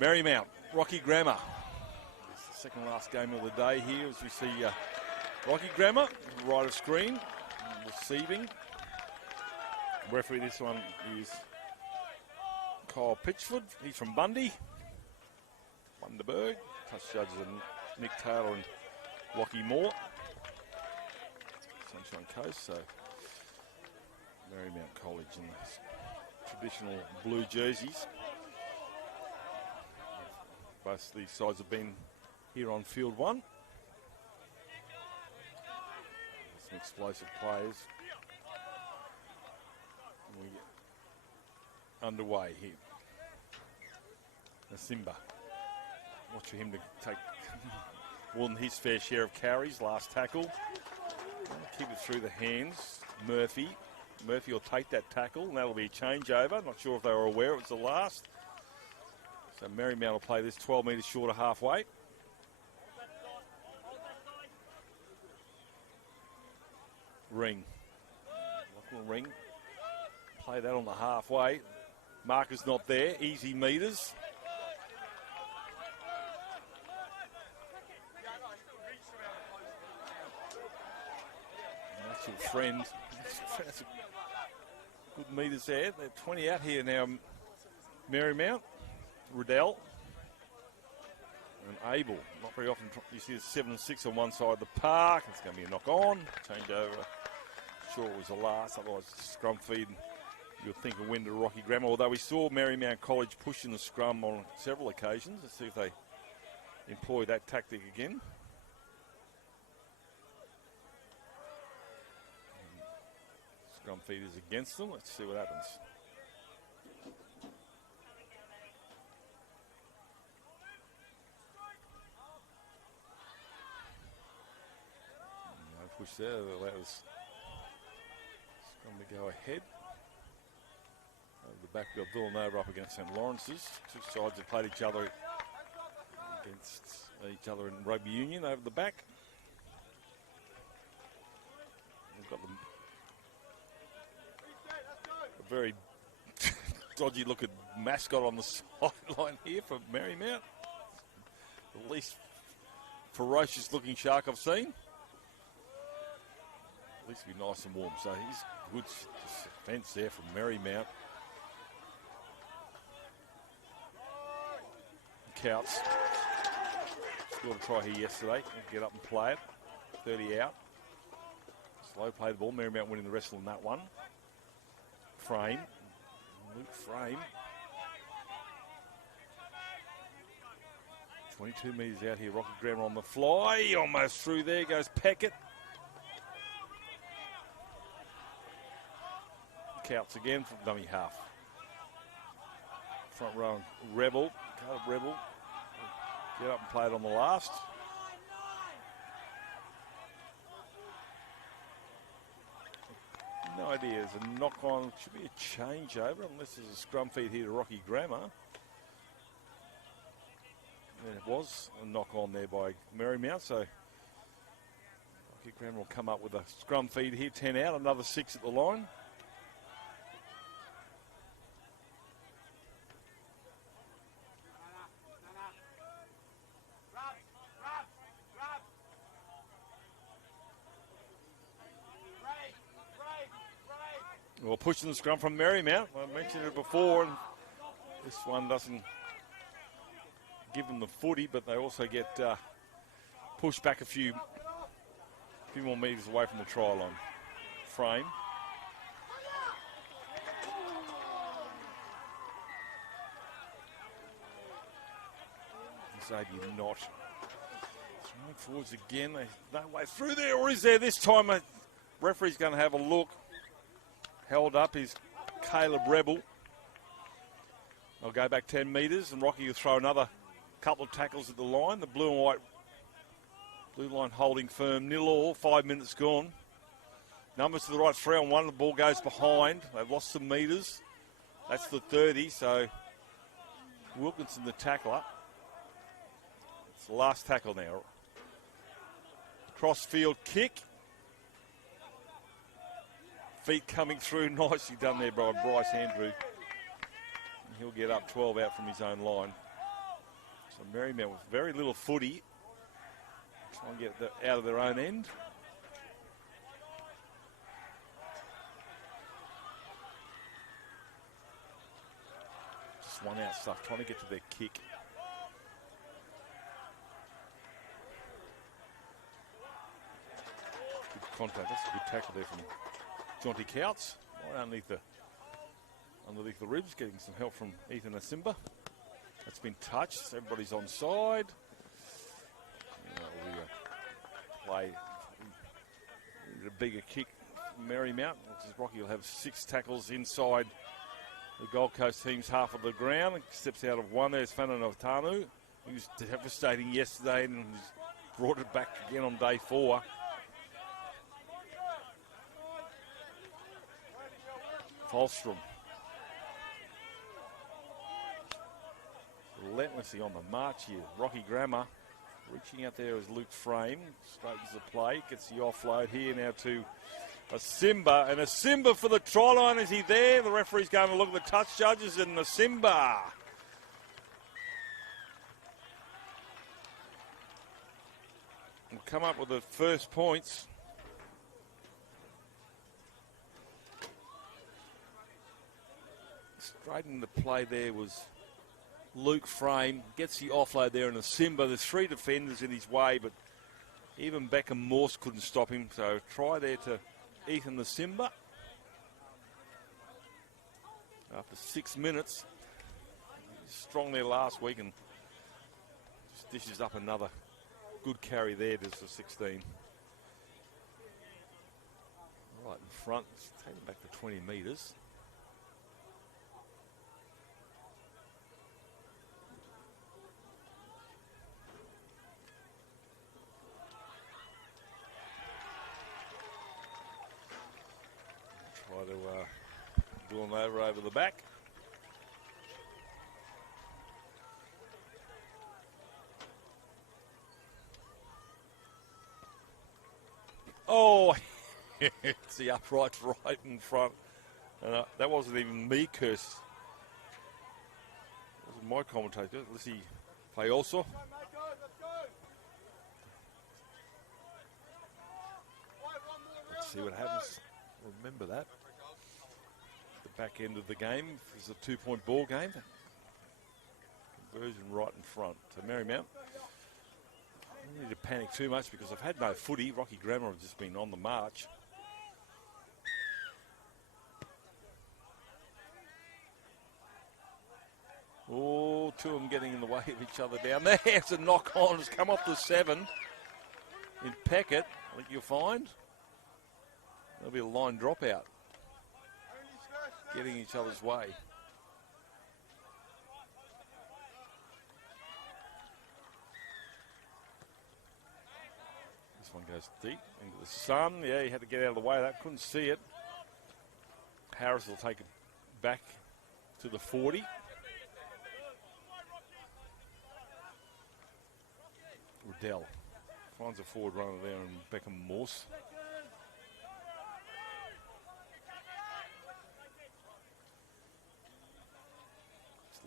Marymount, Rocky Grammar. It's the second last game of the day here as we see Rocky Grammar, right of screen, receiving. Referee this one is Kyle Pitchford. He's from Bundy. Bundaberg. Touch judges are Nick Taylor and Lockie Moore. Sunshine Coast, so Marymount College in the traditional blue jerseys. Both these sides have been here on field one. Some explosive players. And we get underway here. Simba. Watch for him to take more than his fair share of carries. Last tackle. Keep it through the hands. Murphy. Murphy will take that tackle, and that'll be a changeover. Not sure if they were aware it was the last. So Marymount will play this 12 metres short of halfway. Ring. Lachlan Ring. Play that on the halfway. Marker's not there. Easy metres. That's your friend. That's good metres there. They're 20 out here now. Marymount. Riddell and Abel. Not very often you see the 7-6 on one side of the park. It's going to be a knock on. Change over. Sure it was the last. Otherwise, scrum feed. You'll think a win to Rocky Grammar. Although we saw Marymount College pushing the scrum on several occasions. Let's see if they employ that tactic again. Scrum feed is against them. Let's see what happens. Push there, that allows scrum to go ahead. Over the back, we've got Villanova up against St. Lawrence's. Two sides have played each other in rugby union over the back. We've got a very dodgy looking mascot on the sideline here for Marymount. The least ferocious looking shark I've seen. At least be nice and warm. So he's good defence there from Marymount. Couts scored a try here yesterday. Get up and play it. 30 out. Slow play the ball. Marymount winning the wrestle in that one. Frame. Luke Frame. 22 metres out here. Rocky Grammar on the fly. Almost through there goes Peckett. Counts again from dummy half. Front row, Rebel. Caleb Rebel. Get up and play it on the last. No idea. There's a knock on. Should be a changeover unless there's a scrum feed here to Rocky Grammar. And it was a knock on there by Marymount. So Rocky Grammar will come up with a scrum feed here. 10 out. Another 6 at the line. Well, pushing the scrum from Marymount. I mentioned it before, and this one doesn't give them the footy, but they also get pushed back a few more metres away from the try line. Frame. Xavier Knott. Throwing forwards again. No way through there, or is there this time? A referee's going to have a look. Held up is Caleb Rebel. They'll go back 10 metres, and Rocky will throw another couple of tackles at the line. The blue and white, blue line holding firm. 0-all, 5 minutes gone. Numbers to the right, 3-on-1. The ball goes behind. They've lost some metres. That's the 30, so Wilkinson the tackler. It's the last tackle now. Cross-field kick. Feet coming through, nicely done there by Bryce Andrew. He'll get up 12 out from his own line. So Marymount with very little footy. Try and get out of their own end. Just one out stuff, trying to get to their kick. Good contact. That's a good tackle there from Jonty Couts. Right underneath the ribs, getting some help from Ethan Asimba. That's been touched. Everybody's on side. Play a bigger kick from Marymount, which is Rocky will have 6 tackles inside the Gold Coast team's half of the ground. Steps out of one. There's Whananotanu. He was devastating yesterday and has brought it back again on day 4. Falstrom. Relentlessly on the march here. Rocky Grammar reaching out there as Luke Frame. Straightens the play. Gets the offload here now to Asimba. And Asimba for the try line. Is he there? The referee's going to look at the touch judges and Asimba. Will come up with the first points. Straightening the play there was Luke Frame. Gets the offload there and Asimba. There's 3 defenders in his way, but even Beckham Morse couldn't stop him. So try there to Ethan Asimba. After 6 minutes. Strong there last week and just dishes up another good carry there to the 16. Right in front. Take him back to 20 metres. Try to do him over the back. Oh, it's the uprights right in front. And that wasn't even me, Curse. It wasn't my commentator. Let's see. Play also. Let's see what happens. Remember that. The back end of the game is a 2-point ball game. Conversion right in front. So Marymount. I don't need to panic too much because I've had no footy. Rocky Grammar have just been on the march. Oh, 2 of them getting in the way of each other down there. It's a knock on. It's come off the 7 in Peckett. I think you'll find. There'll be a line dropout. Getting each other's way. This one goes deep into the sun. Yeah, he had to get out of the way of that. Couldn't see it. Harris will take it back to the 40. Riddell finds a forward runner there in Beckham Morse.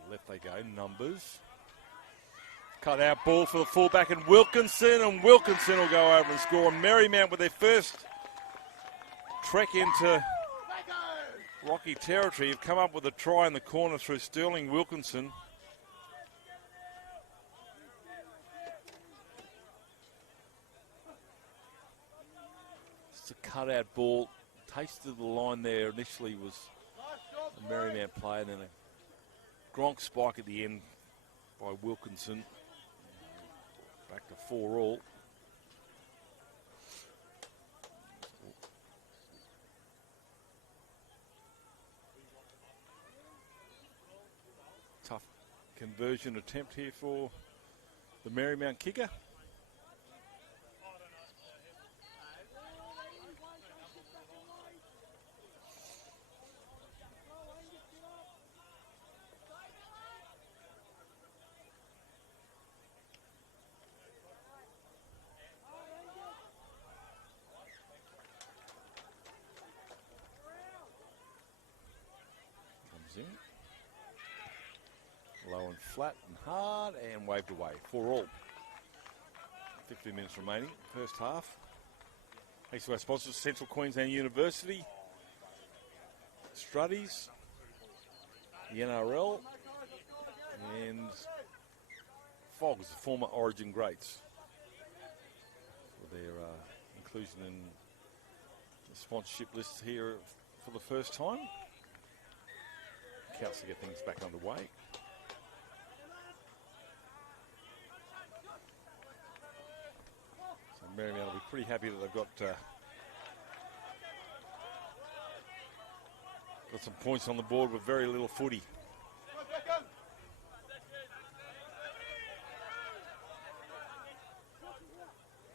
Left they go, numbers. Cut out ball for the fullback and Wilkinson will go over and score. And Marymount with their first trek into Rocky territory have come up with a try in the corner through Sterling Wilkinson. It's a cut-out ball. Tasted the line there initially was a Marymount player, and then a Gronk spike at the end by Wilkinson. Back to 4 all. Tough conversion attempt here for the Marymount kicker. Low and flat and hard and waved away. 4-all. 15 minutes remaining. First half. Thanks to our sponsors, Central Queensland University, Struddies, the NRL, and Fogs, the former Origin greats, for their inclusion in the sponsorship list here for the first time. Counts to get things back underway. So Marymount will be pretty happy that they've got some points on the board with very little footy.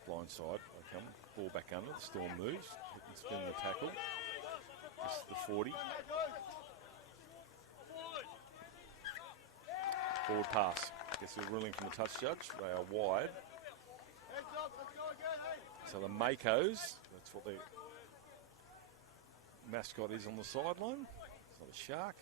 Blind side, they come. Ball back under, the Storm moves. Hit and spin the tackle. This is the 40. Forward pass. Gets a ruling from the touch judge. They are wide. So the Makos, that's what the mascot is on the sideline. It's not a shark.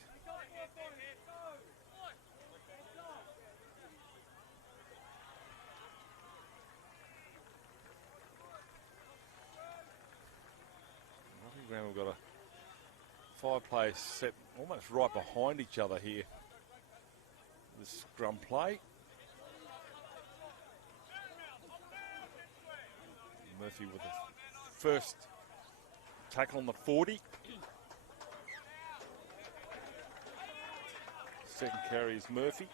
We've got a 5-player set almost right behind each other here. This scrum play. Murphy with the first tackle on the 40. Second carry is Murphy.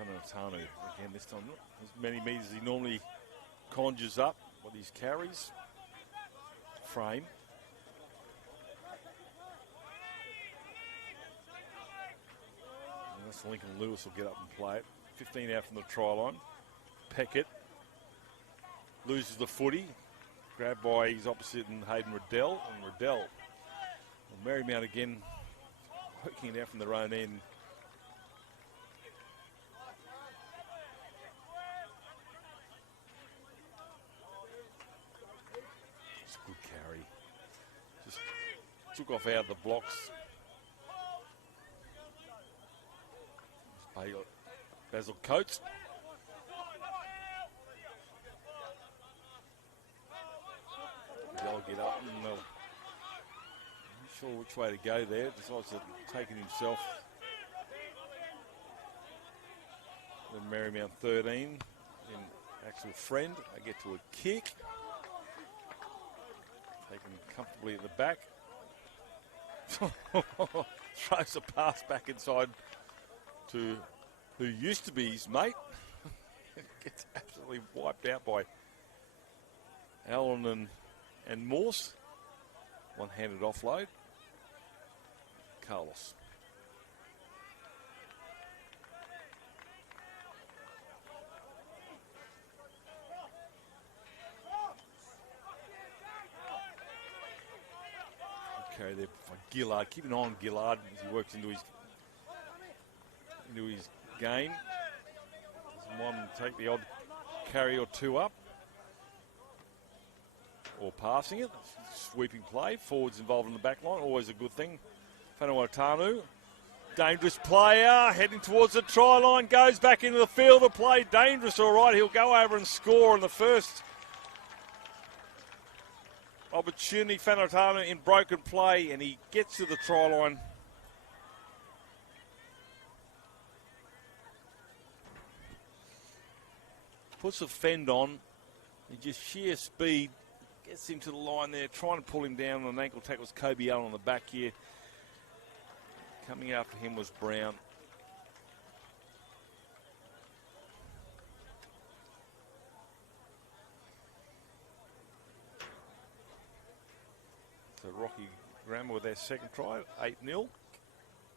Fanatanu again this time, not as many metres as he normally conjures up with his carries. Frame. And that's Lincoln Lewis will get up and play it. 15 out from the try line. Peckett loses the footy. Grabbed by his opposite and Hayden Riddell. And Riddell, Marymount again, working it out from their own end. It's a good carry. Just took off out of the blocks. Basil Coates. They'll get up and not sure which way to go there. Decides to take it himself. Then Marymount 13 in actual friend. They get to a kick. Taken comfortably at the back. Throws a pass back inside to who used to be his mate. Gets absolutely wiped out by Allen and Morse. One-handed offload. Carlos. Okay, there for Gillard. Keep an eye on Gillard as he works into his game. Doesn't want to take the odd carry or two up. Or passing it. Sweeping play. Forwards involved in the back line. Always a good thing. Fanatanu. Dangerous player. Heading towards the try line. Goes back into the field of play. Dangerous, all right. He'll go over and score in the first opportunity. Fanatanu in broken play. And he gets to the try line. Puts a fend on. And just sheer speed. Gets him to the line there, trying to pull him down on an ankle tackle was Kobe Allen on the back here. Coming after him was Brown. So Rocky Grammar with their second try, 8-0.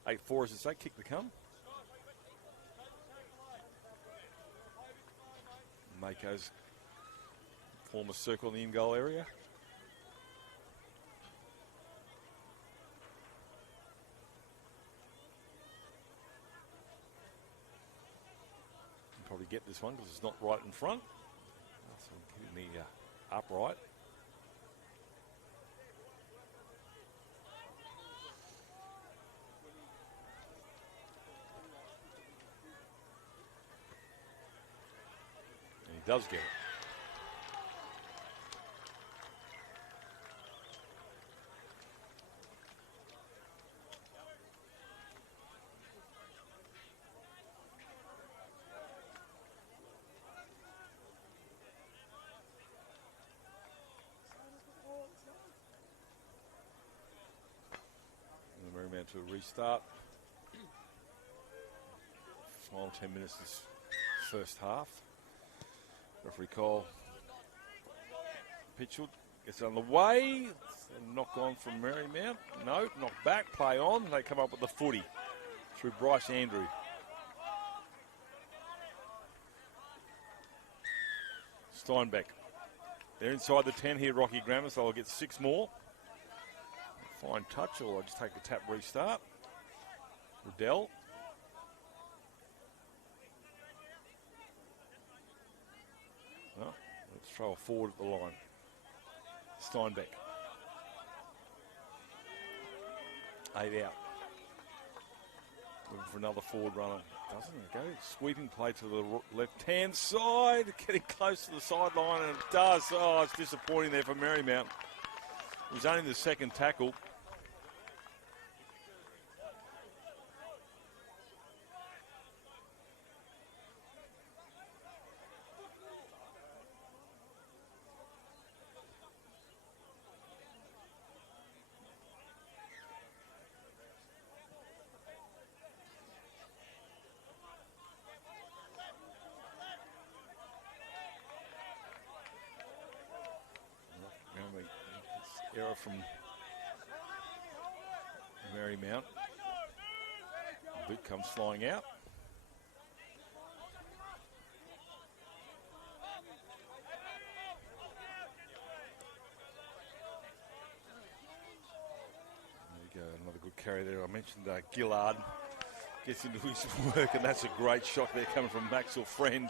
8-4 as I say, kick to come. Mako's form a circle in the in-goal area. Can probably get this one because it's not right in front. So hitting the upright. does get it. Marymount to a restart. Final 10 minutes this first half. Referee Cole Pitchell gets underway. Knock on from Marymount. No, knock back, play on. They come up with the footy through Bryce Andrew. Steinbeck. They're inside the 10 here, Rocky Grammar, so they'll get 6 more. Fine touch, or I'll just take the tap restart. Riddell. Well, let's throw a forward at the line. Steinbeck. 8 out. Looking for another forward runner. Doesn't it go? Sweeping play to the left-hand side. Getting close to the sideline, and it does. Oh, it's disappointing there for Marymount. It was only the second tackle. Error from Marymount. Boot comes flying out. There we go, another good carry there. I mentioned Gillard gets into his work, and that's a great shot there coming from Maxwell Friend.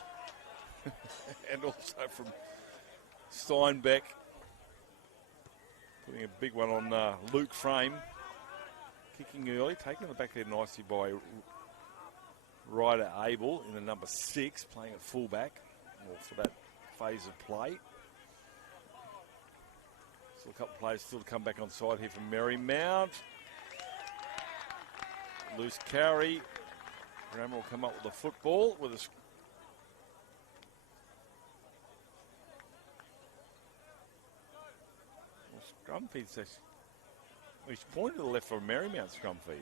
And also from Steinbeck. Putting a big one on Luke Frame. Kicking early, taking the back there nicely by Ryder Abel in the number 6, playing at fullback for that phase of play. Still a couple of players still to come back on side here from Marymount. Loose carry. Grammar will come up with the football with a scrum feed says he's pointed to the left for Marymount scrum feed.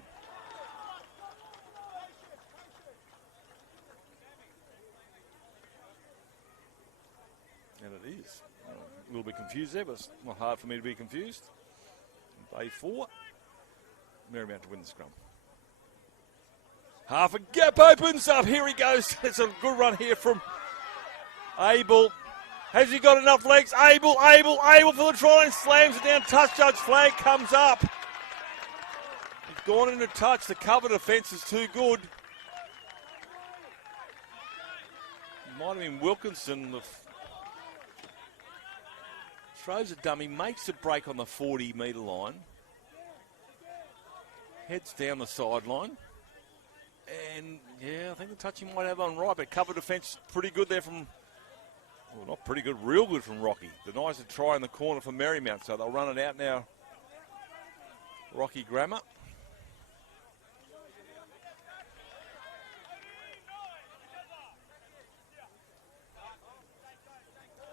And it is. A little bit confused there, but it's not hard for me to be confused. Day 4. Marymount to win the scrum. Half a gap opens up. Here he goes. It's a good run here from Abel. Has he got enough legs? Abel for the try and slams it down. Touch judge flag comes up. He's gone into touch. The cover defence is too good. Might have been Wilkinson. Throws a dummy, makes a break on the 40-metre line. Heads down the sideline. And, yeah, I think the touch he might have on right, but cover defence pretty good there from... Well, not pretty good, real good from Rocky. Denies a try in the corner for Marymount, so they'll run it out now. Rocky Grammar.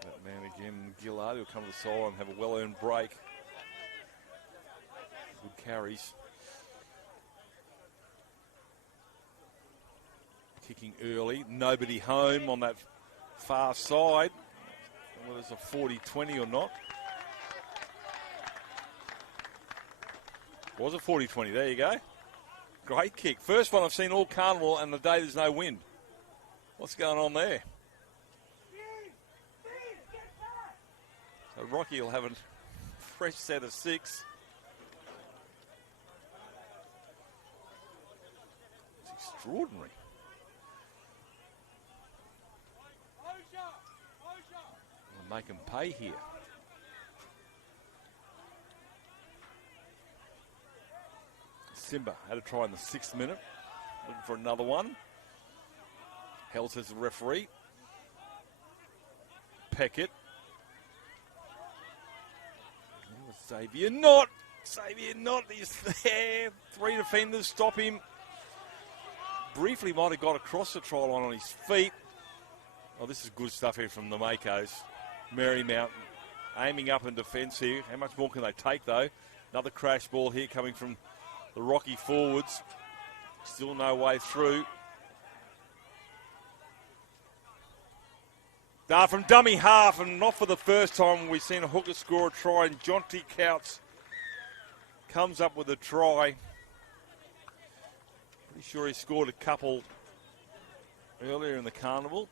That man again, Gillard, will come to the side and have a well-earned break. Good carries. Kicking early, nobody home on that far side. Whether it's a 40-20 or not. Was a 40-20, there you go. Great kick. First one I've seen all carnival and the day there's no wind. What's going on there? So Rocky will have a fresh set of 6. It's extraordinary. Make them pay here. Simba had a try in the 6th minute. Looking for another one. Hell says the referee. Peckett. Xavier Knott. Xavier Knott is there. 3 defenders stop him. Briefly might have got across the try line on his feet. Oh, this is good stuff here from the Makos. Marymount aiming up in defence here. How much more can they take, though? Another crash ball here coming from the Rocky forwards. Still no way through. From dummy half, and not for the first time we've seen a hooker score a try, and Jonty Couts comes up with a try. Pretty sure he scored a couple earlier in the carnival.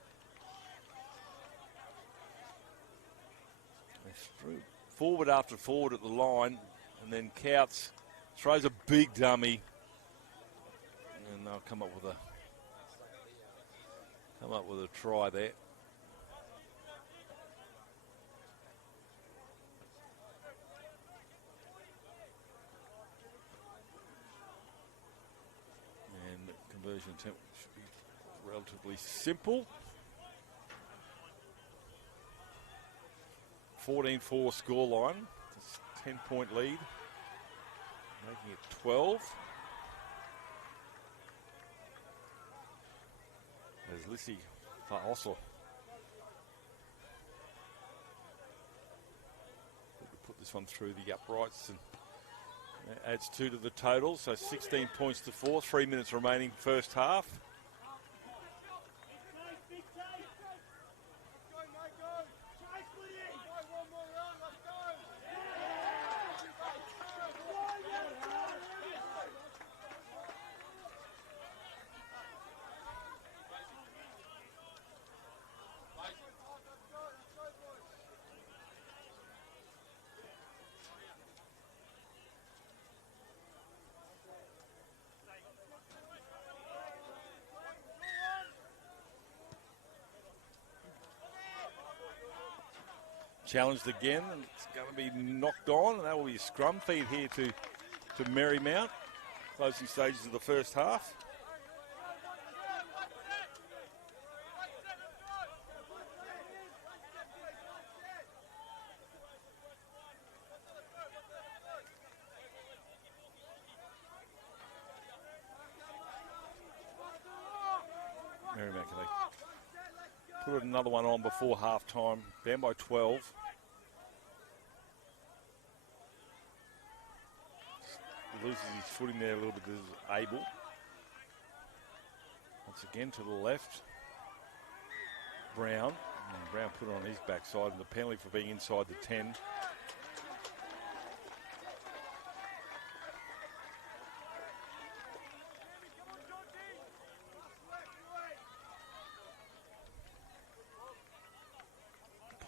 Forward after forward at the line, and then Couts throws a big dummy, and they'll come up with a try there. And the conversion attempt should be relatively simple. 14-4 scoreline. It's a 10-point lead, making it 12. There's Lissy Fa'oso. Put this one through the uprights and adds 2 to the total. So 16 points to 4. 3 minutes remaining first half. Challenged again, and it's going to be knocked on, and that will be a scrum feed here to Marymount. Closing stages of the first half. Marymount, can they put another one on before half time? Down by 12. Loses his footing there a little bit as Abel. Once again to the left. Brown. And Brown put it on his backside, and the penalty for being inside the 10.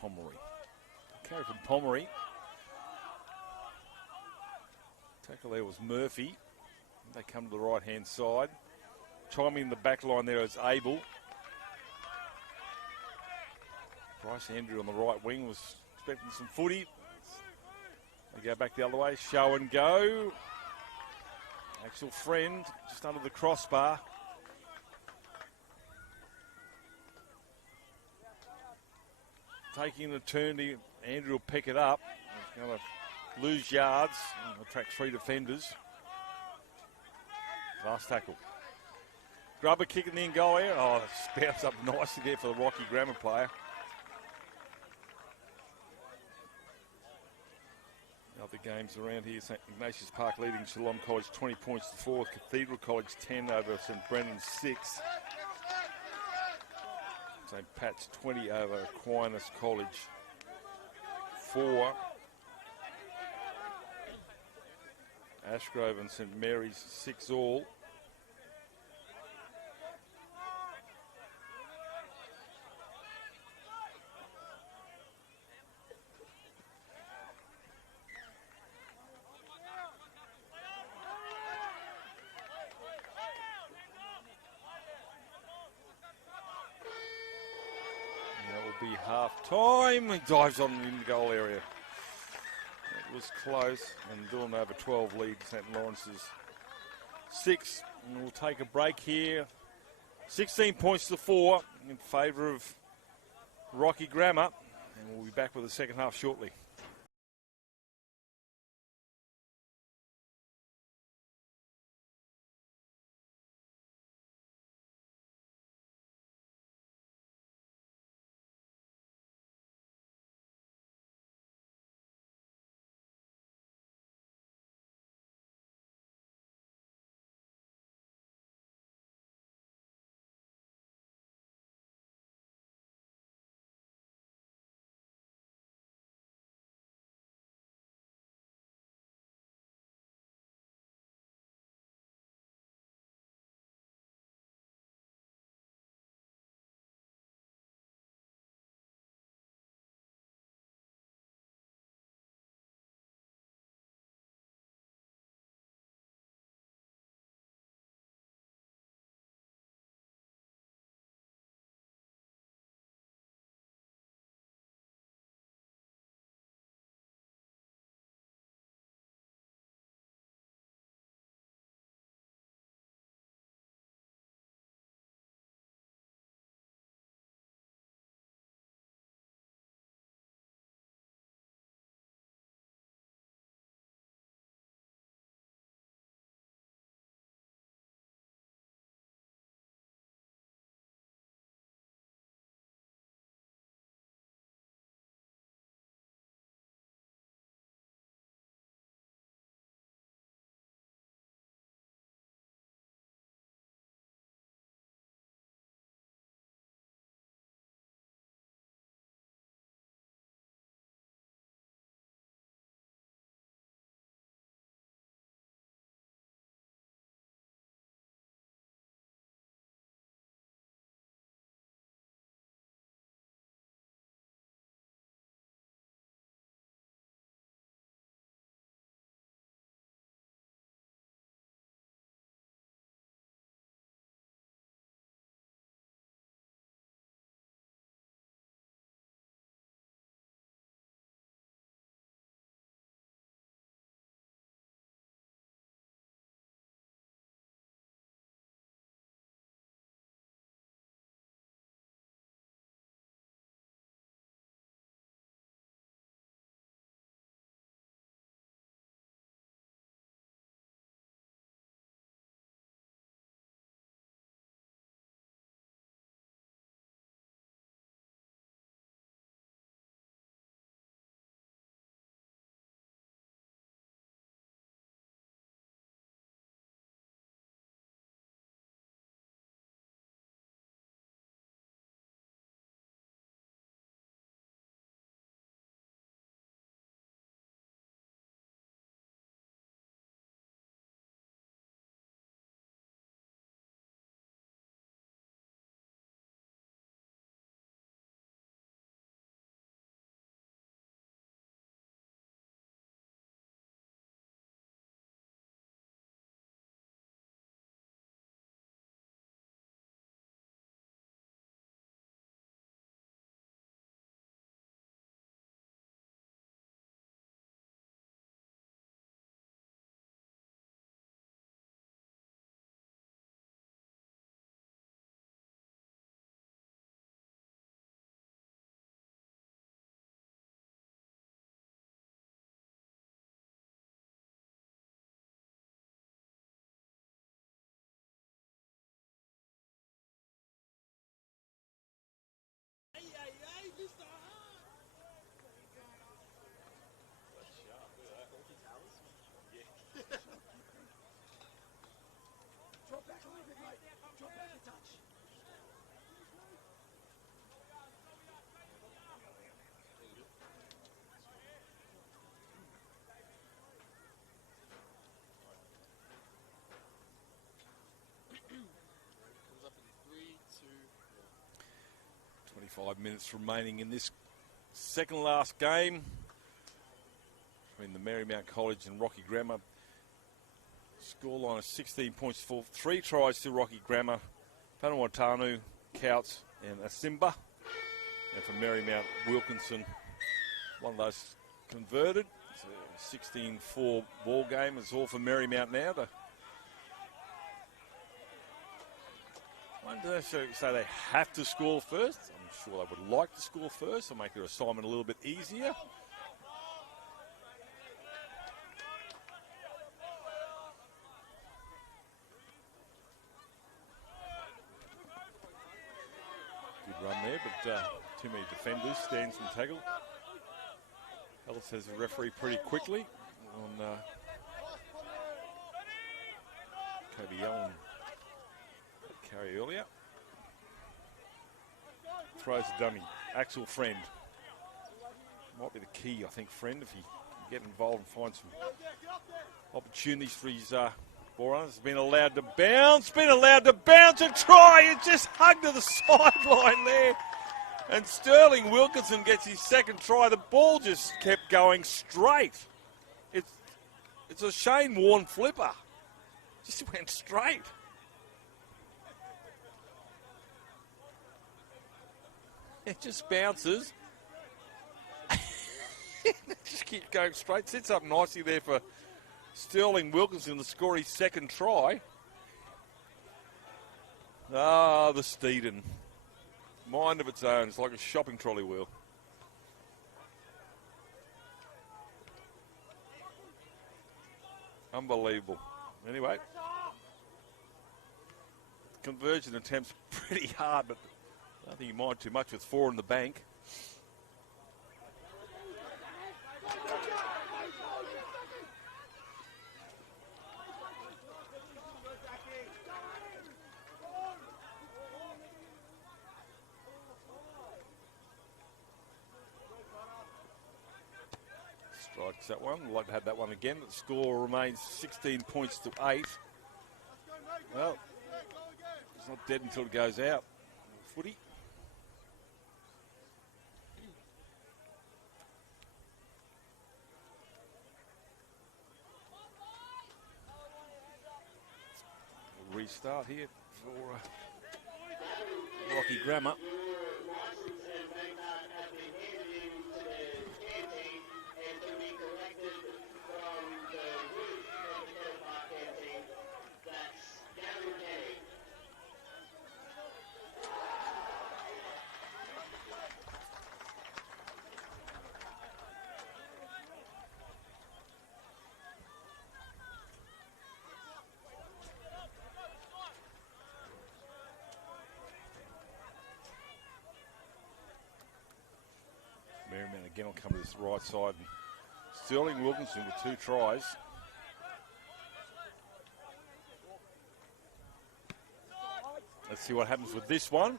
Pomeroy. Carry from Pomeroy. Tackle there was Murphy. They come to the right-hand side. Chiming in the back line there is Abel. Bryce Andrew on the right wing was expecting some footy. They go back the other way. Show and go. Axel Friend just under the crossbar. Taking the turn to Andrew will pick it up. He's going to lose yards and attract 3 defenders. Last tackle. Grubber kicking the in goal area. Oh, it spouts up nicely there for the Rocky Grammar player. Other games around here. St Ignatius Park leading Geelong College 20 points to 4. Cathedral College 10 over St Brendan's 6. St Pat's 20 over Aquinas College 4. Ashgrove and St Mary's 6 all. That will be half time. He dives on in the goal area. It was close, and Villanova 12 lead St Lawrence's 6. And we'll take a break here. 16 points to 4 in favour of Rocky Grammar. And we'll be back with the second half shortly. Drop back a little bit, mate. Drop back a touch. 25 minutes remaining in this second last game between the Marymount College and Rocky Grammar. Scoreline of 16 points for 3 tries to Rocky Grammar. Panawatanu, Couts and Asimba. And for Marymount, Wilkinson, one of those converted. It's a 16-4 ball game. It's all for Marymount now. One do they say they have to score first? I'm sure they would like to score first or make their assignment a little bit easier. Good run there, but too many defenders. Stands and tackle. Ellis has a referee pretty quickly on Kobe Allen carry earlier. Throws a dummy. Axel Friend. Might be the key, I think, Friend, if he can get involved and find some opportunities for his ball runners. Been allowed to bounce. Been allowed to bounce and try. It just hugged to the sideline there. And Sterling Wilkinson gets his second try. The ball just kept going straight. It's a Shane Warne flipper. Just went straight. It just bounces. Just keeps going straight. Sits up nicely there for Sterling Wilkinson to score his second try. Ah, the Steeden. Mind of its own. It's like a shopping trolley wheel. Unbelievable. Anyway, conversion attempts pretty hard, but I don't think you mind too much with 4 in the bank. Strikes that one. I'd like to have that one again. The score remains 16 points to 8. Well, it's not dead until it goes out. Footy. We'll restart here for Rocky Grammar. Marymount again will come to this right side. And Sterling Wilkinson with 2 tries. Let's see what happens with this one.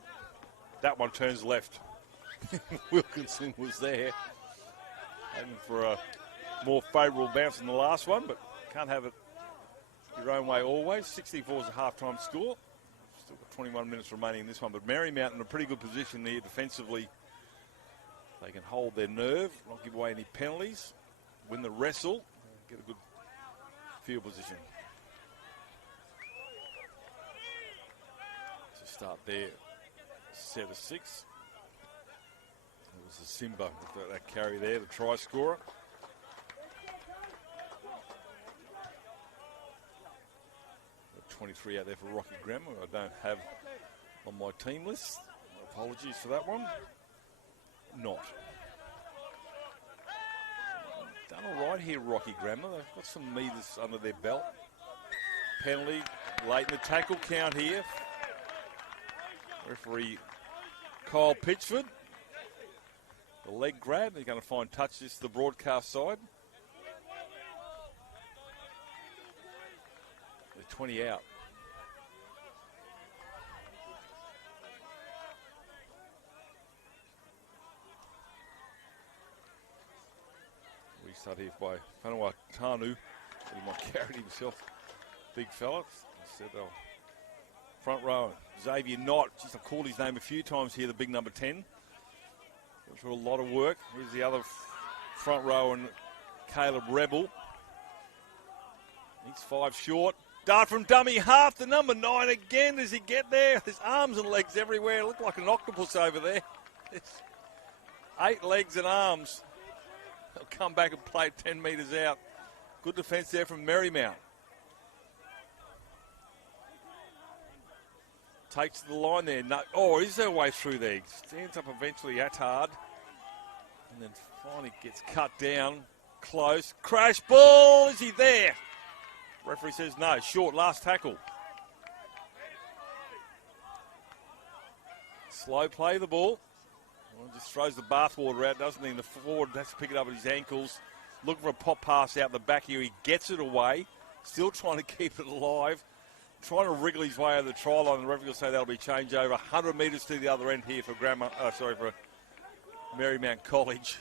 That one turns left. Wilkinson was there. Hoping for a more favourable bounce than the last one, but can't have it your own way always. 64 is a half-time score. Still got 21 minutes remaining in this one, but Marymount in a pretty good position there defensively. They can hold their nerve, not give away any penalties, win the wrestle, get a good field position. To start there, set of 6. It was a Simba with that carry there, the try scorer. Got 23 out there for Rocky Grammar, I don't have on my team list. Apologies for that one. Not. Done all right here, Rocky Grammar. They've got some metres under their belt. Penalty late in the tackle count here. Referee Kyle Pitchford. The leg grab. They're going to find touch. This to the broadcast side. They're 20 out. Start here by Whanua Tanu. He might carry himself. Big fella. Instead they'll front row. Xavier Knott. Just I've called his name a few times here, the big number 10. Went through a lot of work. Here's the other front row and Caleb Rebel. He's 5 short. Dart from dummy half. The number 9 again. Does he get there? There's arms and legs everywhere. Look like an octopus over there. It's 8 legs and arms. They'll come back and play 10 metres out. Good defence there from Marymount. Takes to the line there. No, oh, is there a way through there? Stands up eventually. That's hard. And then finally gets cut down. Close. Crash ball. Is he there? Referee says no. Short. Last tackle. Slow play the ball. Well, just throws the bathwater out, doesn't he? And the forward has to pick it up at his ankles. Looking for a pop pass out the back here. He gets it away. Still trying to keep it alive. Trying to wriggle his way over the try line. The referee will say that'll be change over 100 metres to the other end here for for Marymount College.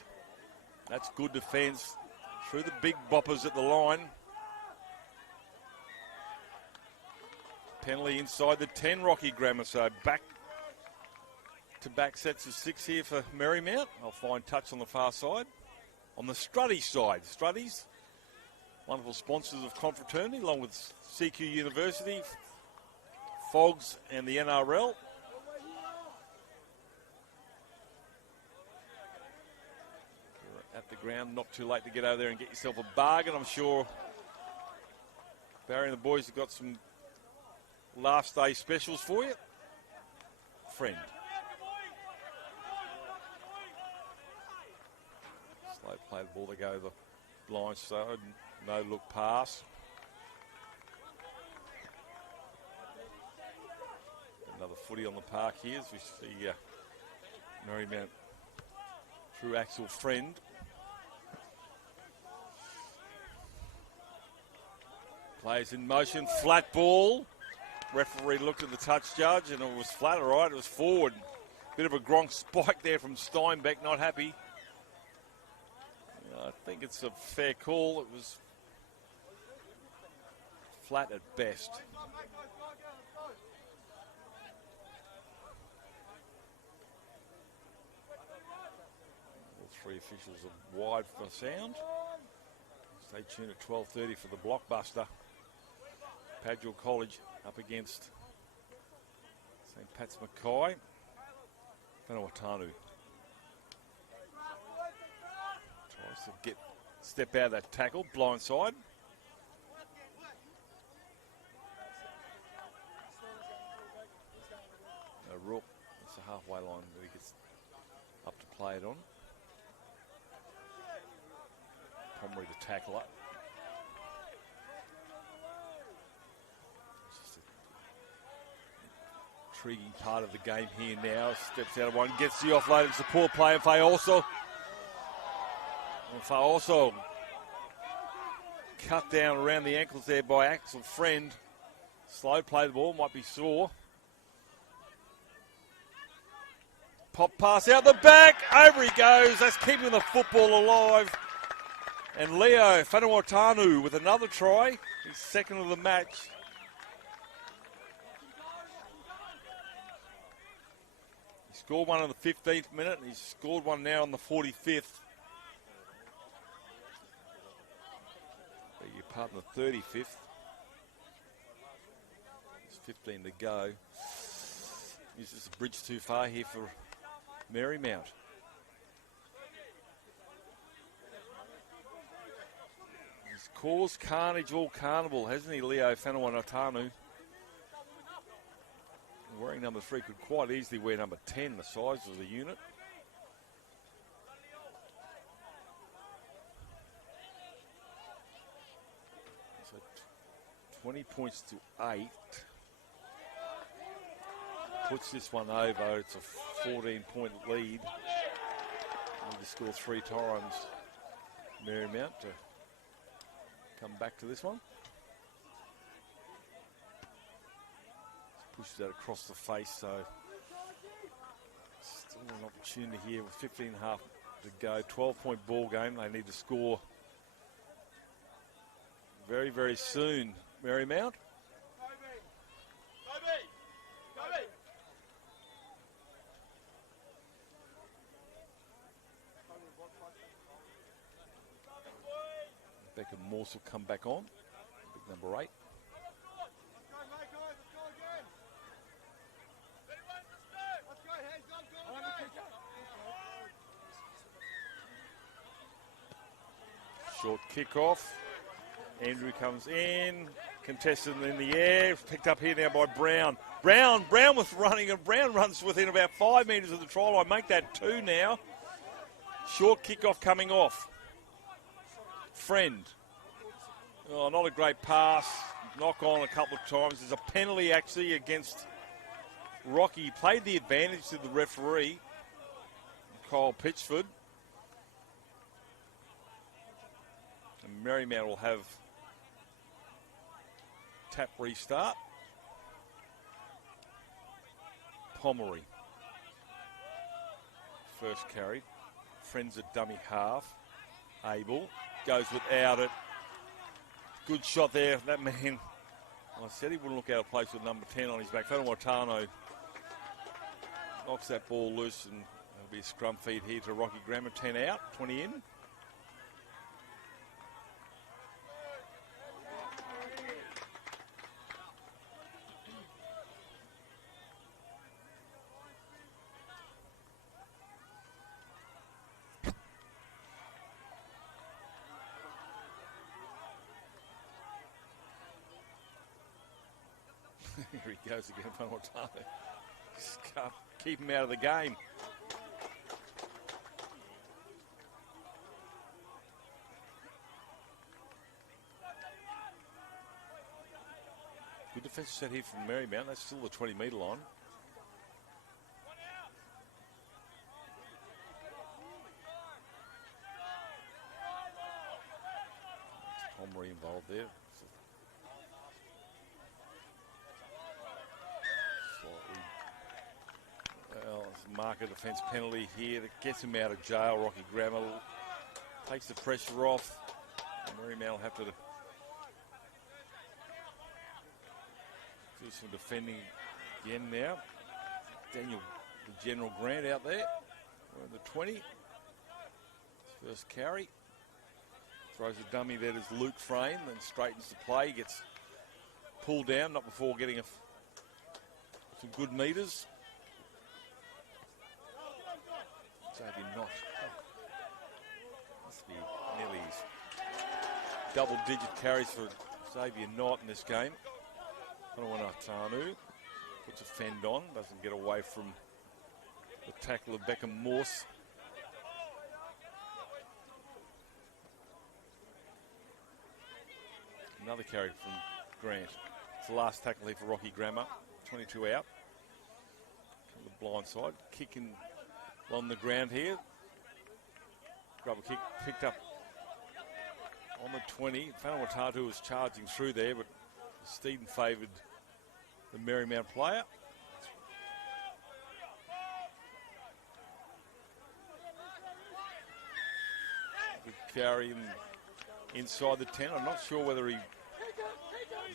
That's good defence. Through the big boppers at the line. Penalty inside the 10, Rocky Grammar. So back to back sets of 6 here for Marymount. I'll find touch on the far side. On the Strutty side. Strutties, wonderful sponsors of Confraternity, along with CQ University, Fogs and the NRL. You're at the ground, not too late to get over there and get yourself a bargain. I'm sure Barry and the boys have got some last day specials for you. Friend. Slow play the ball to go the blind side. No look pass. Another footy on the park here as we see Marymount through Axel Friend. Plays in motion, flat ball. Referee looked at the touch judge and it was flat, all right, it was forward. Bit of a Gronk spike there from Steinbeck, not happy. I think it's a fair call. It was flat at best. All three officials are wide for the sound. Stay tuned at 12:30 for the blockbuster. Padua College up against St. Pat's Mackay. Vanuatu. Tries to step out of that tackle, blind side. Rook, it's the halfway line that he gets up to play it on. Pomeroy the tackler. Intriguing part of the game here now. Steps out of one, gets the offload. It's a poor play. And Fayoso cut down around the ankles there by Axel Friend. Slow play the ball, might be sore. Pop pass out the back. Over he goes. That's keeping the football alive. And Leo Vanuatu with another try. His second of the match. Scored one in the 15th minute, and he's scored one now on the 45th. Beg your pardon, the 35th. There's 15 to go. Is this a bridge too far here for Marymount? He's caused carnage all carnival, hasn't he, Leo Vanuatu? Wearing number 3 could quite easily wear number 10, the size of the unit. So 20 points to 8. Puts this one over. It's a 14-point lead. Need to score 3 times. Marymount to come back to this one. Pushes that across the face, so still an opportunity here with 15 and a half to go. 12-point ball game. They need to score very, very soon. Marymount. Beckham Morse will come back on. Big number 8. Short kickoff. Andrew comes in. Contested in the air. Picked up here now by Brown. Brown was running, and Brown runs within about 5 metres of the try line. Make that 2 now. Short kickoff coming off. Friend. Oh, not a great pass. Knock on a couple of times. There's a penalty actually against Rocky. He played the advantage to the referee, Kyle Pitchford. And Marymount will have tap restart. Pomeroy. First carry. Friends at dummy half. Abel goes without it. Good shot there. That man, I said he wouldn't look out of place with number 10 on his back. Whanawatano knocks that ball loose, and there'll be a scrum feed here to Rocky Grammar. 10 out, 20 in. Here he goes again, Whanawatano. Just can't keep him out of the game. Good defensive set here from Marymount. That's still the 20-metre line. Pomeroy involved there. Well, it's a marker defence penalty here that gets him out of jail. Rocky Grammar takes the pressure off. Marymount will have to do some defending again now. Daniel, the General Grant out there. We're in the 20. First carry. Throws a dummy there as Luke Frame, then straightens the play. Gets pulled down, not before getting some good metres. Xavier Knott. Must be nearly double-digit carries for Xavier Knott in this game. Whanawatano puts a fend on, doesn't get away from the tackle of Beckham Morse. Another carry from Grant. It's the last tackle here for Rocky Grammar. 22 out. From the blind side. Kicking on the ground here. Grubber kick picked up on the 20. Whanawatano was charging through there, but Steeden favoured the Marymount player. Good carry inside the 10. I'm not sure whether he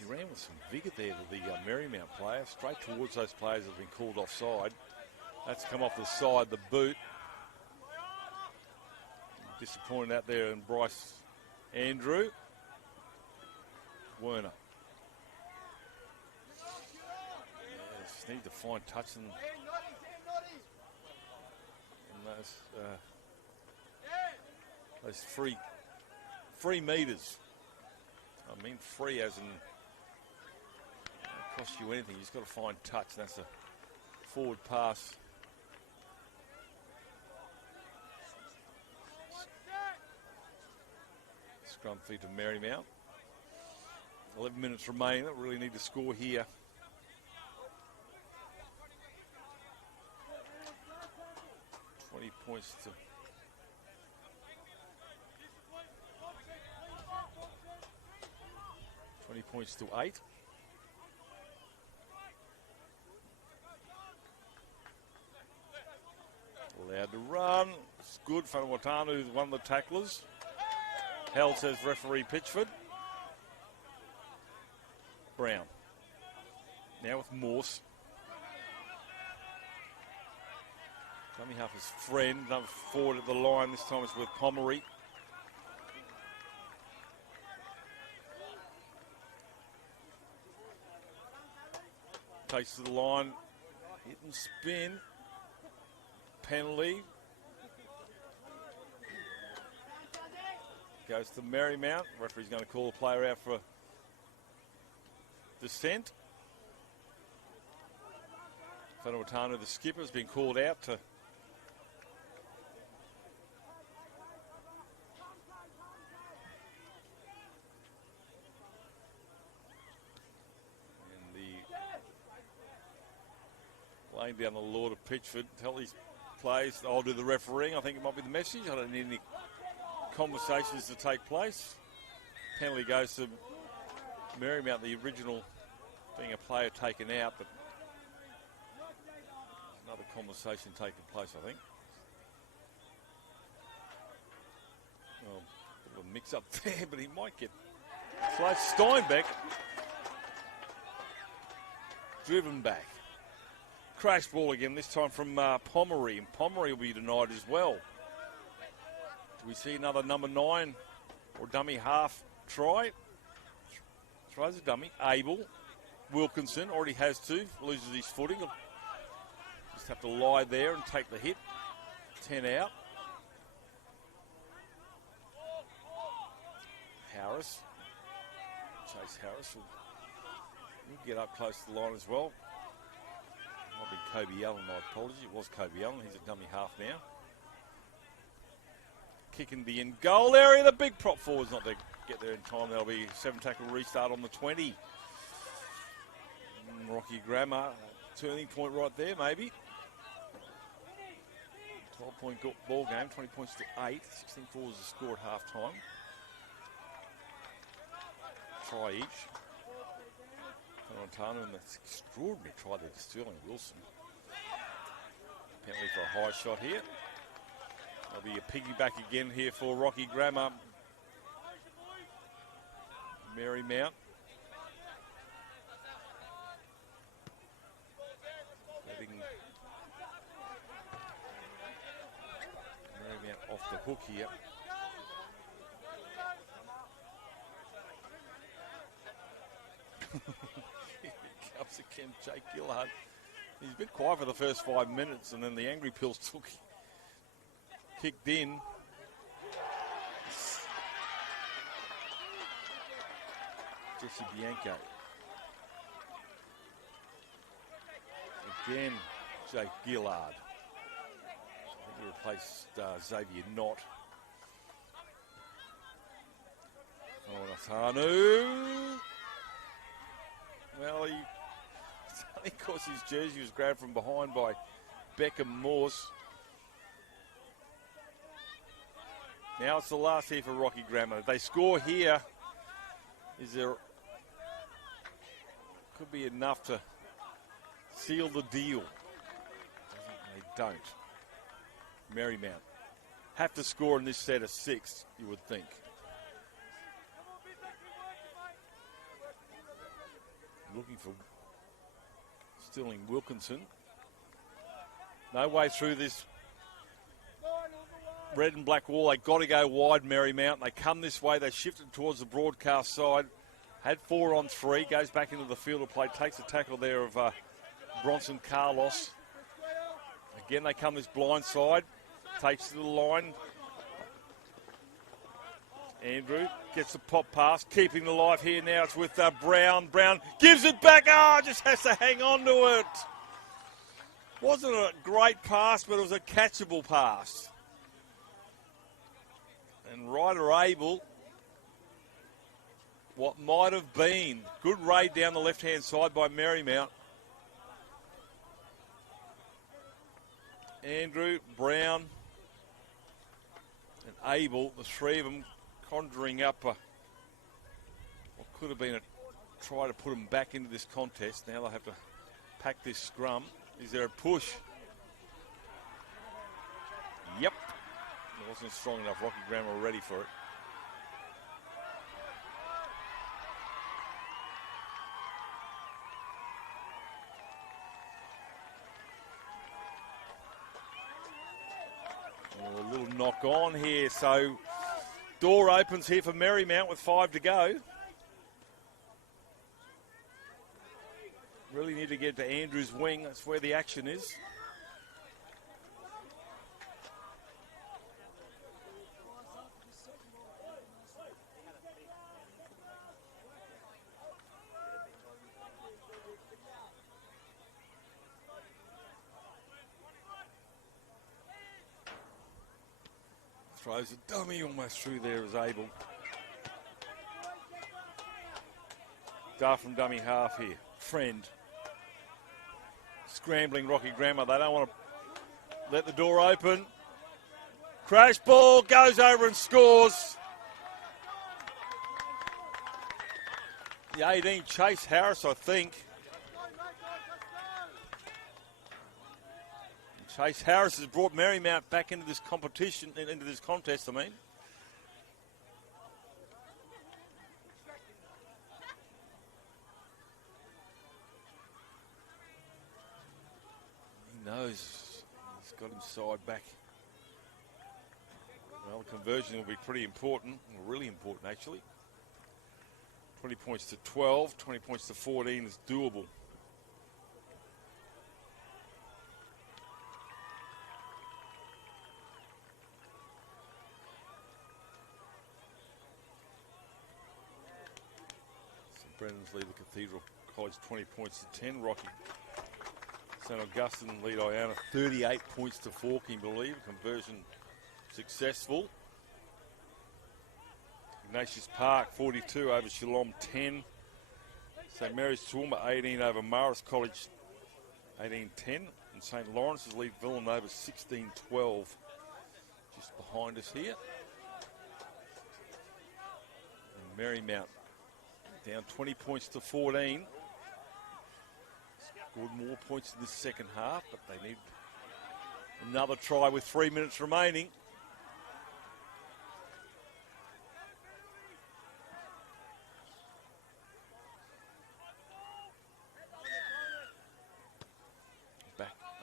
ran with some vigour there to the Marymount player, straight towards those players that have been called offside. That's come off the side, the boot. Disappointed out there, and Bryce Andrew. Werner. Just need to find touch in those free metres. I mean free as in cost you anything. You've just got to find touch, and that's a forward pass. Scrum feed to Marymount. 11 minutes remaining. They really need to score here. Points to 20 points to 8. Allowed to run. It's good. Whanawatano won the tacklers. Held, says referee Pitchford. Brown. Now with Morse. Dummy half his friend. Number forward at the line. This time it's with Pomeroy. Takes to the line. Hit and spin. Penalty. Goes to Marymount. Referee's going to call the player out for dissent. Whanawatanu, the skipper, has been called out to laying down the law to Pitchford. Tell these players I'll do the refereeing. I think it might be the message. I don't need any conversations to take place. Penalty goes to Marymount, the original being a player taken out, but another conversation taking place, I think. Well, a bit of a mix up there, but he might get close. Steinbeck driven back. Crash ball again, this time from Pomeroy, and Pomeroy will be denied as well. Do we see another number 9 or dummy half try? Tries a dummy. Abel. Wilkinson already has 2, loses his footing. Just have to lie there and take the hit. 10 out. Harris. Chase Harris will get up close to the line as well. Might be Kobe Allen, my apology. It was Kobe Allen. He's a dummy half now. Kick in the in goal area. The big prop forward's not to get there in time. There'll be 7 tackle restart on the 20. Rocky Grammar, turning point right there, maybe. 12-point ball game, 20 points to 8. 16-4 is the score at half time. Try each. Montana, and that's extraordinary try there to Sterling Wilson. Penalty for a high shot here. There'll be a piggyback again here for Rocky Grammar. Marymount. Letting Marymount off the hook here. Comes again, Jake Gillard. He's a bit quiet for the first 5 minutes, and then the Angry Pills kicked in. Jesse Bianco. Again, Jake Gillard. I think he replaced Xavier Knott. Onatanu. Well, I think because his jersey was grabbed from behind by Beckham Morse. Now it's the last here for Rocky Grammar. If they score here, could be enough to seal the deal. They don't. Marymount have to score in this set of 6, you would think. Looking for Sterling Wilkinson. No way through this red and black wall. They got to go wide, Marymount. They come this way. They shifted towards the broadcast side. Had 4 on 3. Goes back into the field of play. Takes a tackle there of Bronson Carlos. Again, they come this blind side. Takes to the line. Andrew gets the pop pass, keeping the life here now. It's with Brown. Brown gives it back. Just has to hang on to it. Wasn't a great pass, but it was a catchable pass. And Ryder Abel, what might have been. Good raid down the left-hand side by Marymount. Andrew, Brown, and Abel, the 3 of them, conjuring up what could have been a try to put them back into this contest. Now they'll have to pack this scrum. Is there a push? Yep. It wasn't strong enough. Rocky Grammar were ready for it. A little knock on here, so door opens here for Marymount with 5 to go. Really need to get to Andrew's wing. That's where the action is. Throws a dummy almost through there as Abel. Dart from dummy half here. Friend. Scrambling Rocky Grammar. They don't want to let the door open. Crash ball, goes over and scores. The 18, Chase Harris, I think. Chase Harris has brought Marymount back into this competition, into this contest, I mean. He knows he's got his side back. Well, the conversion will be pretty important, really important actually. 20 points to 12, 20 points to 14 is doable. St. Brendan's lead the Cathedral College 20 points to 10. Rocky St. Augustine lead Iona 38 points to 4, can you believe? Conversion successful. Ignatius Park 42 over Shillong 10. St. Mary's Toowoomba 18 over Morris College 18-10. And St. Lawrence's lead Villanova 16-12. Just behind us here. And Marymount down 20 points to 14. Scored more points in the second half, but they need another try with 3 minutes remaining.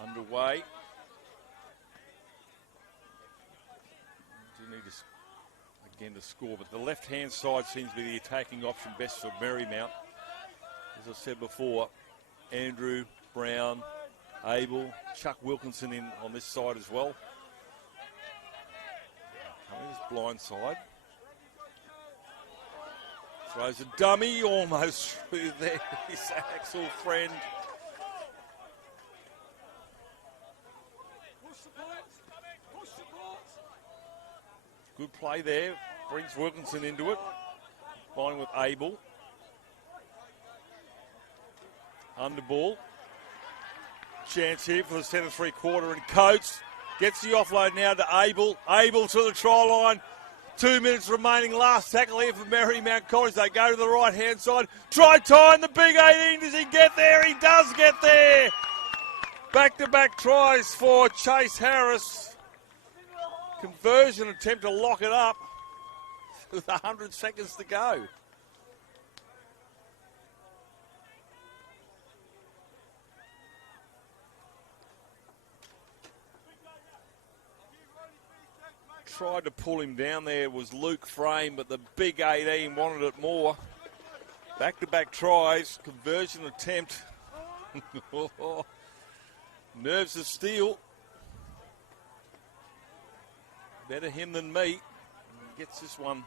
Underway. Do need again to score, but the left-hand side seems to be the attacking option best for Marymount. As I said before, Andrew, Brown, Abel, Chuck Wilkinson in on this side as well. Coming this blind side. Throws a dummy almost through there. His Axel Friend. Good play there. Brings Wilkinson into it. Fine with Abel. Underball. Chance here for the centre three-quarter, and Coates gets the offload now to Abel. Abel to the try line. 2 minutes remaining. Last tackle here for Marymount College. They go to the right-hand side. Try tying the big 18. Does he get there? He does get there. Back-to-back tries for Chase Harris. Conversion attempt to lock it up with 100 seconds to go. Tried to pull him down there was Luke Frame, but the big 18 wanted it more. Back-to-back tries, conversion attempt. Nerves of steel. Better him than me. Gets this one.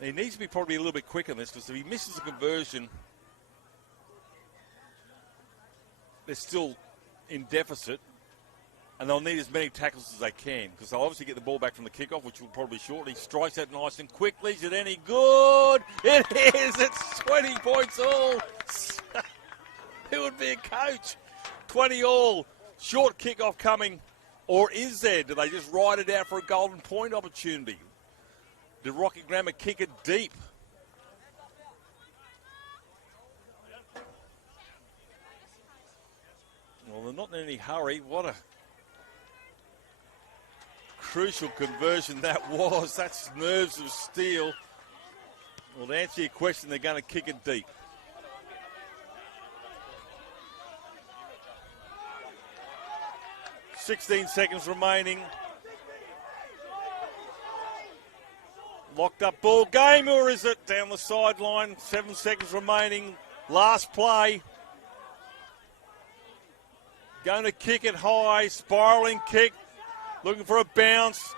He needs to be probably a little bit quicker in this, because if he misses the conversion, they're still in deficit, and they'll need as many tackles as they can, because they'll obviously get the ball back from the kickoff, which will probably shortly. Strikes that nice and quickly. Is it any good? It is. It's 20 points all. Who would be a coach? 20 all. Short kickoff coming. Or is there? Do they just ride it out for a golden point opportunity? Did Rocky Grammar kick it deep? Well, they're not in any hurry. What a crucial conversion that was. That's nerves of steel. Well, to answer your question, they're going to kick it deep. .16 seconds remaining. Locked up ball game, or is it down the sideline? 7 seconds remaining. Last play. Going to kick it high. Spiralling kick. Looking for a bounce.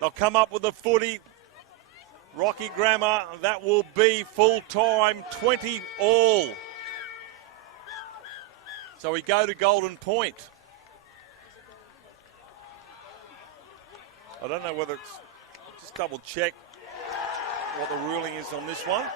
They'll come up with a footy. Rocky Grammar. That will be full time. 20 all. So we go to golden point. I don't know whether it's, just double check what the ruling is on this one.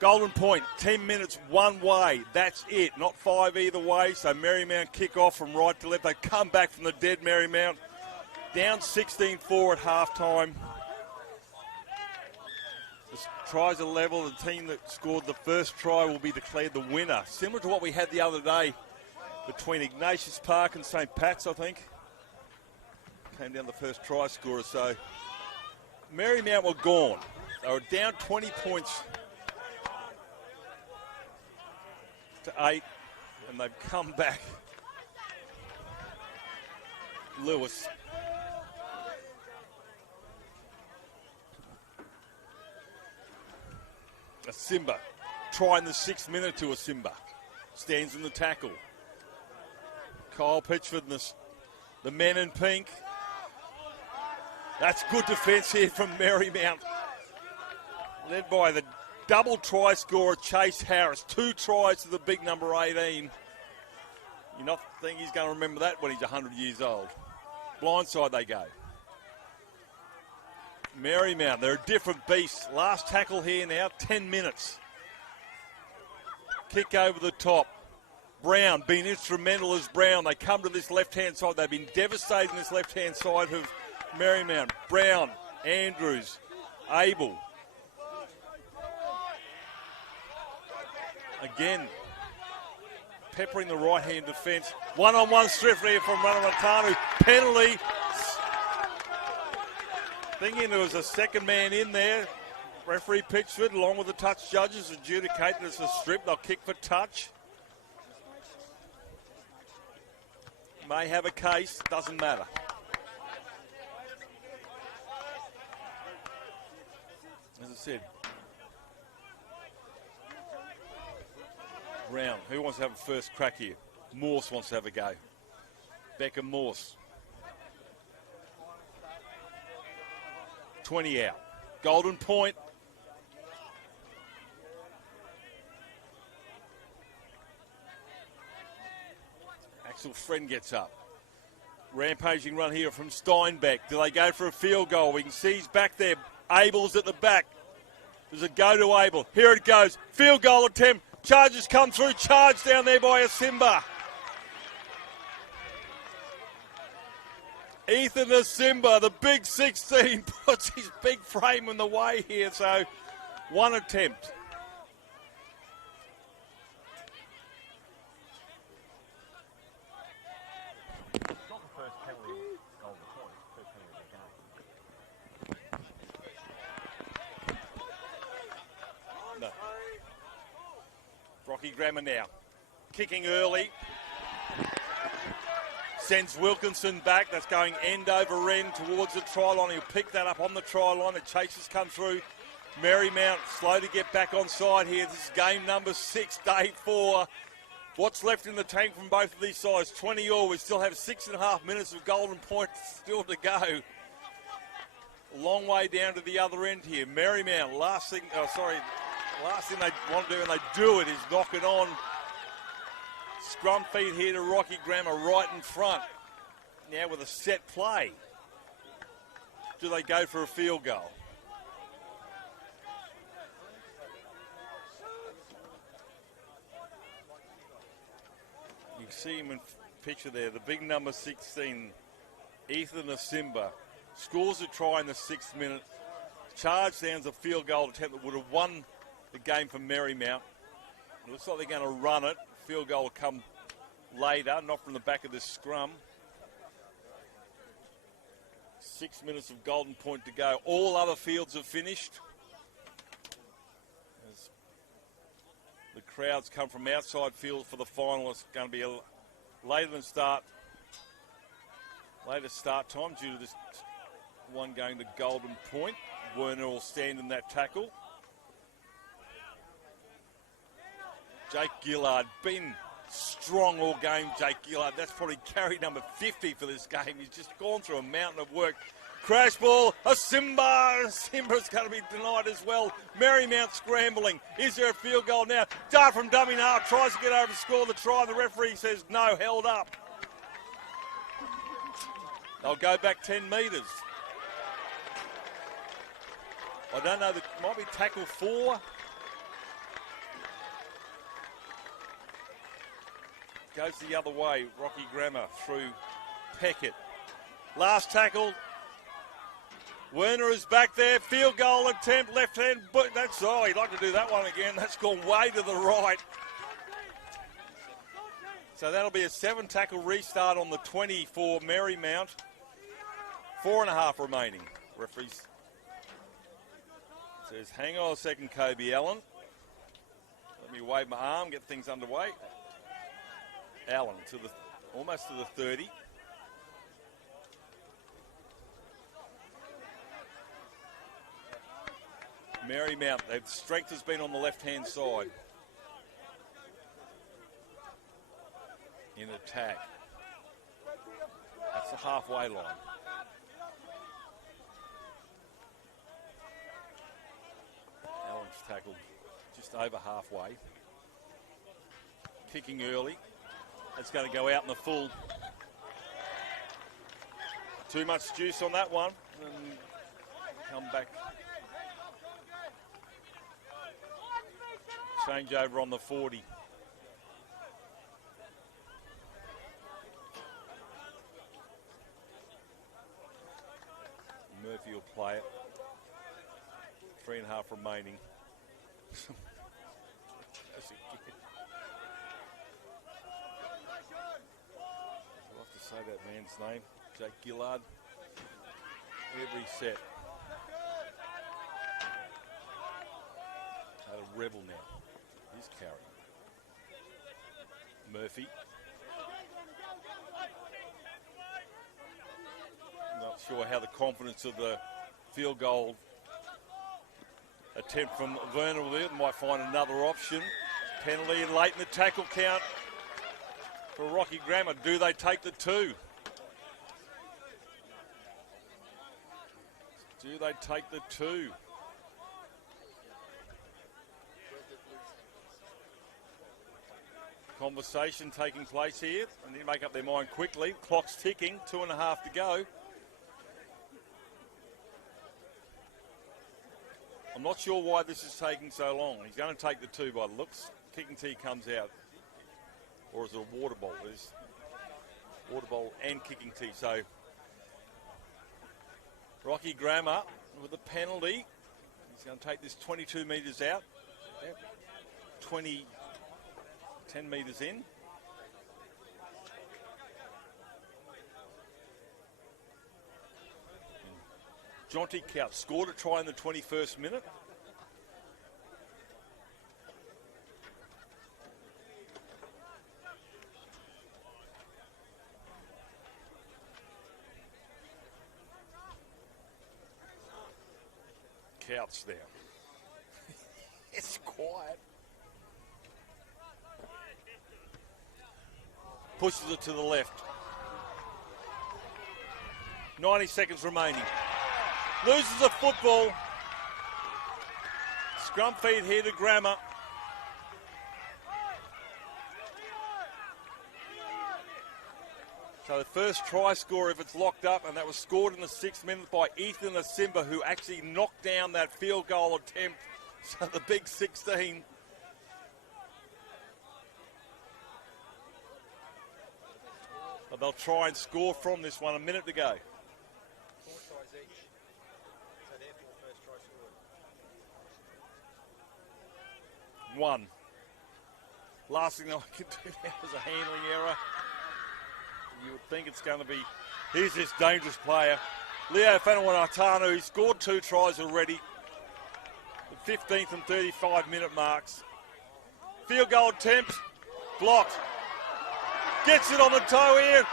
Golden point, 10 minutes one way. That's it, not 5 either way. So Marymount kick off from right to left. They come back from the dead Marymount. Down 16-4 at halftime. The tries are level. The team that scored the first try will be declared the winner. Similar to what we had the other day between Ignatius Park and St. Pat's, I think. Came down the first try scorer. So Marymount were gone. They were down 20 points to 8, and they've come back. Lewis. A Simba. Try in the 6th minute to a Simba. Stands in the tackle. Kyle Pitchford and the men in pink. That's good defence here from Marymount. Led by the double try scorer, Chase Harris. 2 tries to the big number 18. You're not thinking he's going to remember that when he's 100 years old. Blindside they go. Marymount, they're a different beast. Last tackle here now, 10 minutes. Kick over the top. Brown being instrumental as Brown. They come to this left-hand side. They've been devastating this left-hand side of Marymount. Brown, Andrews, Abel. Again, peppering the right-hand defence. One-on-one strip here from Ranaramatanu. Penalty. Thinking there was a second man in there. Referee Pitchford, along with the touch judges, adjudicating it's a strip. They'll kick for touch. May have a case, doesn't matter. As I said, Brown, who wants to have a first crack here? Morse wants to have a go. Becca Morse. 20 out. Golden point. Axel Friend gets up. Rampaging run here from Steinbeck. Do they go for a field goal? We can see he's back there. Abel's at the back. There's a go to Abel. Here it goes. Field goal attempt. Charges come through. Charge down there by Asimba. Ethan Asimba, the big 16, puts his big frame in the way here. So, one attempt. No. Rocky Grammar now. Kicking early. Sends Wilkinson back. That's going end over end towards the try line. He'll pick that up on the try line. The chasers come through. Marymount slow to get back on side here. This is game number 6, day 4. What's left in the tank from both of these sides? 20 all. We still have 6.5 minutes of golden points still to go. A long way down to the other end here. Marymount, last thing they want to do, and they do it, is knock it on. Scrum feed here to Rocky Grammar right in front. Now with a set play. Do they go for a field goal? You can see him in picture there, the big number 16, Ethan Asimba. Scores a try in the 6th minute. Charge down's a field goal attempt that would have won the game for Marymount. It looks like they're going to run it. Field goal will come later, not from the back of this scrum. 6 minutes of golden point to go. All other fields have finished. As the crowds come from outside field for the final, it's going to be a later start time due to this one going to golden point. Werner will stand in that tackle. Jake Gillard, been strong all game, Jake Gillard. That's probably carry number 50 for this game. He's just gone through a mountain of work. Crash ball, Simba's going to be denied as well. Marymount scrambling. Is there a field goal now? Dart from dummy now, tries to get over to score the try. The referee says no, held up. They'll go back 10 metres. I don't know, might be tackle 4. Goes the other way, Rocky Grammar through Peckett. Last tackle. Werner is back there. Field goal attempt, left hand. But he'd like to do that one again. That's gone way to the right. So that'll be a 7-tackle restart on the 20 for Marymount. 4.5 remaining. Referees says, hang on a second, Kobe Allen. Let me wave my arm, get things underway. Allen almost to the 30. Marymount, their strength has been on the left-hand side. In attack. That's the halfway line. Allen's tackled just over halfway. Kicking early. That's going to go out in the full. Too much juice on that one. And come back. Change over on the 40. Murphy will play it. 3.5 remaining. I'll have to say that man's name. Jake Gillard. Every set. A rebel now. He's carrying. Murphy. Not sure how the confidence of the field goal attempt from Werner will be. Might find another option. Penalty and late in the tackle count for Rocky Grammar. Do they take the 2? Do they take the 2? Conversation taking place here. They need to make up their mind quickly. Clock's ticking, 2.5 to go. I'm not sure why this is taking so long. He's going to take the 2 by the looks. Kicking tee comes out. Or is it a water bowl? There's water bowl and kicking tee. So Rocky Grammar with a penalty. He's going to take this 22 metres out. Yep. 10 metres in. Jonty Couch scored a try in the 21st minute. Couch there. It's quiet. Pushes it to the left. 90 seconds remaining. Loses the football. Scrum feed here to Grammar. So the first try score, if it's locked up, and that was scored in the 6th minute by Ethan Asimba, who actually knocked down that field goal attempt. So the big 16. But they'll try and score from this one. A minute to go. 4 tries each. So therefore, first try scored. 1. Last thing I can do now is a handling error. You would think it's going to be, here's this dangerous player, Leo Whanawatanu. He scored 2 tries already. The 15th and 35-minute marks. Field goal attempt, blocked. Gets it on the toe here.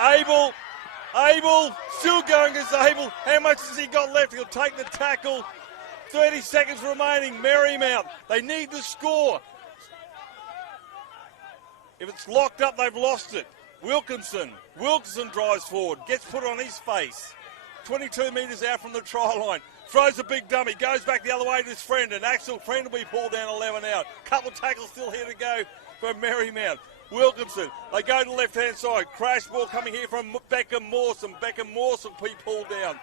Abel, still going as Abel. How much has he got left? He'll take the tackle. 30 seconds remaining. Marymount, they need to score. If it's locked up, they've lost it. Wilkinson drives forward, gets put on his face. 22 metres out from the try line. Throws a big dummy, goes back the other way to his friend, and Axel Friend will be pulled down 11 out. Couple tackles still here to go for Marymount. Wilkinson, they go to the left-hand side. Crash ball coming here from Beckham Mawson. Beckham Mawson be pulled down.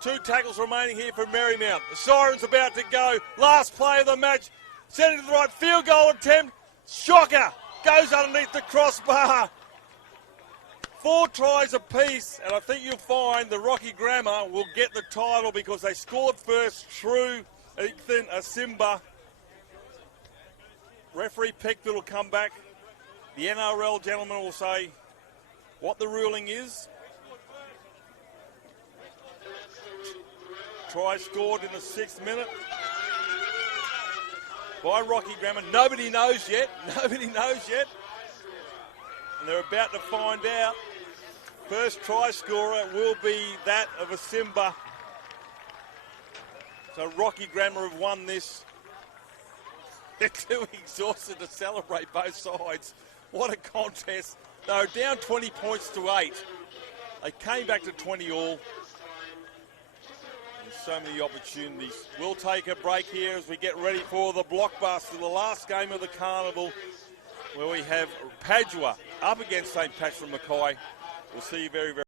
2 tackles remaining here for Marymount. The siren's about to go. Last play of the match. Sent it to the right. Field goal attempt. Shocker. Goes underneath the crossbar. 4 tries apiece, and I think you'll find the Rocky Grammar will get the title because they scored first through Ethan Asimba. Referee Peckford will come back. The NRL gentleman will say what the ruling is. Try scored in the 6th minute by Rocky Grammar. Nobody knows yet. And they're about to find out. First try scorer will be that of Asimba. So Rocky Grammar have won this. They're too exhausted to celebrate both sides. What a contest. They were down 20 points to 8. They came back to 20 all. So many opportunities. We'll take a break here as we get ready for the blockbuster, the last game of the carnival, where we have Padua up against St. Patrick Mackay. We'll see you very, very